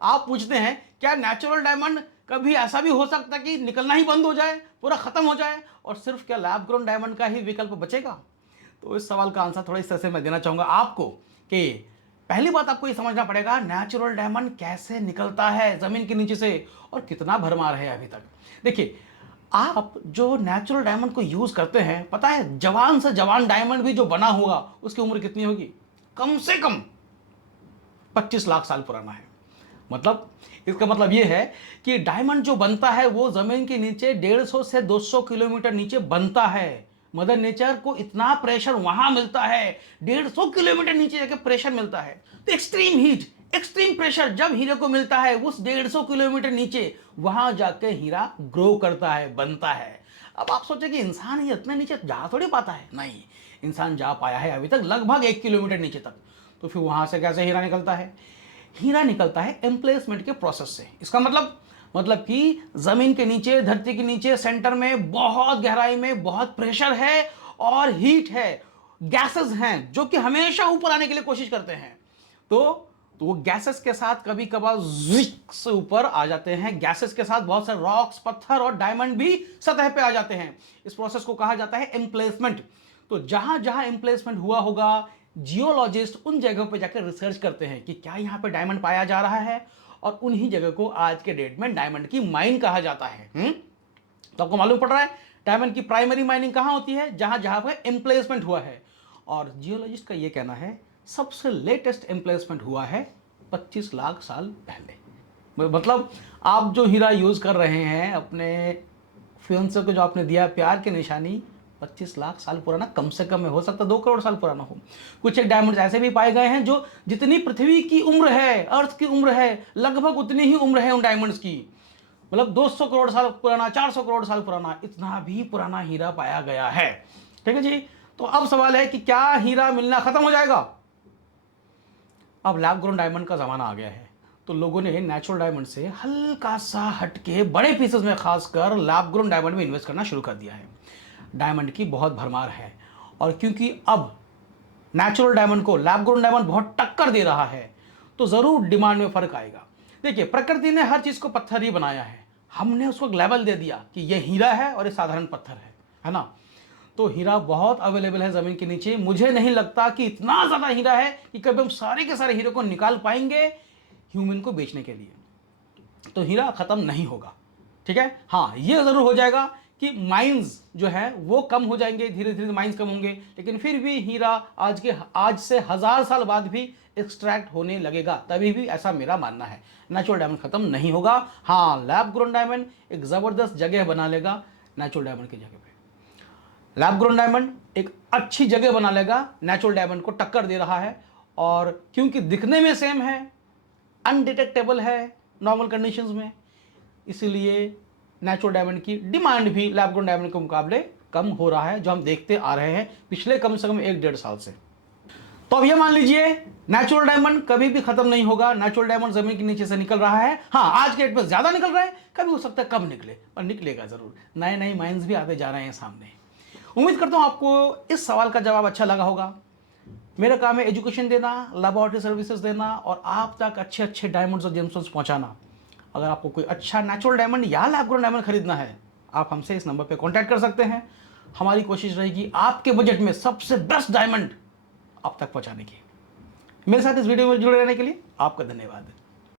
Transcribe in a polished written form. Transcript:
आप पूछते हैं क्या नेचुरल डायमंड कभी ऐसा भी हो सकता है कि निकलना ही बंद हो जाए, पूरा खत्म हो जाए, और सिर्फ क्या लैब ग्रोन डायमंड का ही विकल्प बचेगा? तो इस सवाल का आंसर थोड़ा इस तरह से मैं देना चाहूंगा आपको कि पहली बात आपको ये समझना पड़ेगा नेचुरल डायमंड कैसे निकलता है जमीन के नीचे से और कितना भरमार है अभी तक। देखिए, आप जो नेचुरल डायमंड को यूज करते हैं, पता है जवान से जवान डायमंड भी जो बना होगा उसकी उम्र कितनी होगी? कम से कम 25 लाख साल पुराना है। मतलब इसका मतलब यह है कि डायमंड जो बनता है वो जमीन के नीचे 150 से 200 किलोमीटर नीचे बनता है। मदर नेचर को इतना प्रेशर वहां मिलता है, 150 किलोमीटर नीचे जाके प्रेशर मिलता है। तो एक्सट्रीम हीट, एक्सट्रीम प्रेशर जब हीरे को मिलता है उस 150 किलोमीटर नीचे, वहां जाके हीरा ग्रो करता है, बनता है। अब आप सोचे कि इंसान ये इतने नीचे जा थोड़ी पाता है? नहीं, इंसान जा पाया है अभी तक लगभग 1 किलोमीटर नीचे तक। तो फिर वहां से कैसे हीरा निकलता है? हीरा निकलता है एम्प्लेसमेंट के प्रोसेस से। इसका मतलब कि जमीन के नीचे, धरती के नीचे सेंटर में बहुत गहराई में बहुत प्रेशर है और हीट है, गैसेस हैं जो कि हमेशा ऊपर आने के लिए कोशिश करते हैं। तो वो गैसेस के साथ कभी कभार से ऊपर आ जाते हैं, गैसेस के साथ बहुत सारे रॉक्स, पत्थर और डायमंड भी सतह पे आ जाते हैं। इस प्रोसेस को कहा जाता है एम्प्लेसमेंट। तो जहां जहां एम्प्लेसमेंट हुआ होगा, जियोलॉजिस्ट उन जगहों पे जाकर रिसर्च करते हैं कि क्या यहां पे डायमंड पाया जा रहा है, और उन्हीं जगह को आज के डेट में डायमंड की माइन कहा जाता है। तो आपको मालूम पड़ रहा है डायमंड की प्राइमरी माइनिंग कहां होती है? जहां जहां पे एम्प्लेसमेंट हुआ है। और जियोलॉजिस्ट का यह कहना है सबसे लेटेस्ट एम्प्लेसमेंट हुआ है 25 लाख साल पहले। मतलब आप जो हीरा यूज कर रहे हैं अपने फियांसे को, जो आपने दिया प्यार की निशानी, 25 लाख साल पुराना कम से कम है, हो सकता है 2 करोड़ साल पुराना हो। कुछ एक डायमंड ऐसे भी पाए गए हैं जो जितनी पृथ्वी की उम्र है, अर्थ की उम्र है, लगभग उतनी ही उम्र है उन डायमंड्स की। मतलब 200 करोड़ साल पुराना, 400 करोड़ साल पुराना, इतना भी पुराना हीरा पाया गया है। ठीक है जी। तो अब सवाल है कि क्या हीरा मिलना खत्म हो जाएगा? अब लैब ग्रोन डायमंड का जमाना आ गया है, तो लोगों ने नेचुरल डायमंड से हल्का सा हटके बड़े पीसेस में खासकर लैब ग्रोन डायमंड में इन्वेस्ट करना शुरू कर दिया है। डायमंड की बहुत भरमार है, और क्योंकि अब नेचुरल डायमंड को लैब ग्रोन डायमंड बहुत टक्कर दे रहा है, तो जरूर डिमांड में फर्क आएगा। देखिए, प्रकृति ने हर चीज को पत्थर ही बनाया है, हमने उसको एक लेवल दे दिया कि यह हीरा है और ये साधारण पत्थर है ना। तो हीरा बहुत अवेलेबल है जमीन के नीचे। मुझे नहीं लगता कि इतना ज्यादा हीरा है कि कभी हम सारे के सारे हीरे को निकाल पाएंगे ह्यूमन को बेचने के लिए। तो हीरा खत्म नहीं होगा, ठीक है। हाँ, ये जरूर हो जाएगा कि माइंस जो है वो कम हो जाएंगे, धीरे धीरे माइंस कम होंगे, लेकिन फिर भी हीरा आज से 1000 साल बाद भी एक्सट्रैक्ट होने लगेगा, तभी भी, ऐसा मेरा मानना है। नेचुरल डायमंड खत्म नहीं होगा। हाँ, लैब ग्रोन डायमंड एक जबरदस्त जगह बना लेगा नेचुरल डायमंड की जगह पे। लैब ग्रोन डायमंड एक अच्छी जगह बना लेगा, नेचुरल डायमंड को टक्कर दे रहा है। और क्योंकि दिखने में सेम है, अनडिटेक्टेबल है नॉर्मल कंडीशंस में, इसीलिए नेचुरल डायमंड की डिमांड भी लैब ग्रोन डायमंड के मुकाबले कम हो रहा है, जो हम देखते आ रहे हैं पिछले कम से कम 1-1.5 साल से। तो अब ये मान लीजिए नेचुरल डायमंड कभी भी खत्म नहीं होगा। नेचुरल डायमंड जमीन के नीचे से निकल रहा है। हाँ, आज के डेट में ज्यादा निकल रहा है, कभी हो सकता है कम निकले, पर निकलेगा जरूर। नए नए माइंस भी आते जा रहे हैं सामने। उम्मीद करता हूं आपको इस सवाल का जवाब अच्छा लगा होगा। मेरा काम है एजुकेशन देना, लैबोरेटरी सर्विसेज देना और आप तक अच्छे अच्छे डायमंड्स और जेमस्टोन्स पहुंचाना। अगर आपको कोई अच्छा नेचुरल डायमंड या लैब ग्रोन डायमंड खरीदना है, आप हमसे इस नंबर पे कांटेक्ट कर सकते हैं। हमारी कोशिश रहेगी आपके बजट में सबसे बेस्ट डायमंड आप तक पहुंचाने की। मेरे साथ इस वीडियो में जुड़े रहने के लिए आपका धन्यवाद।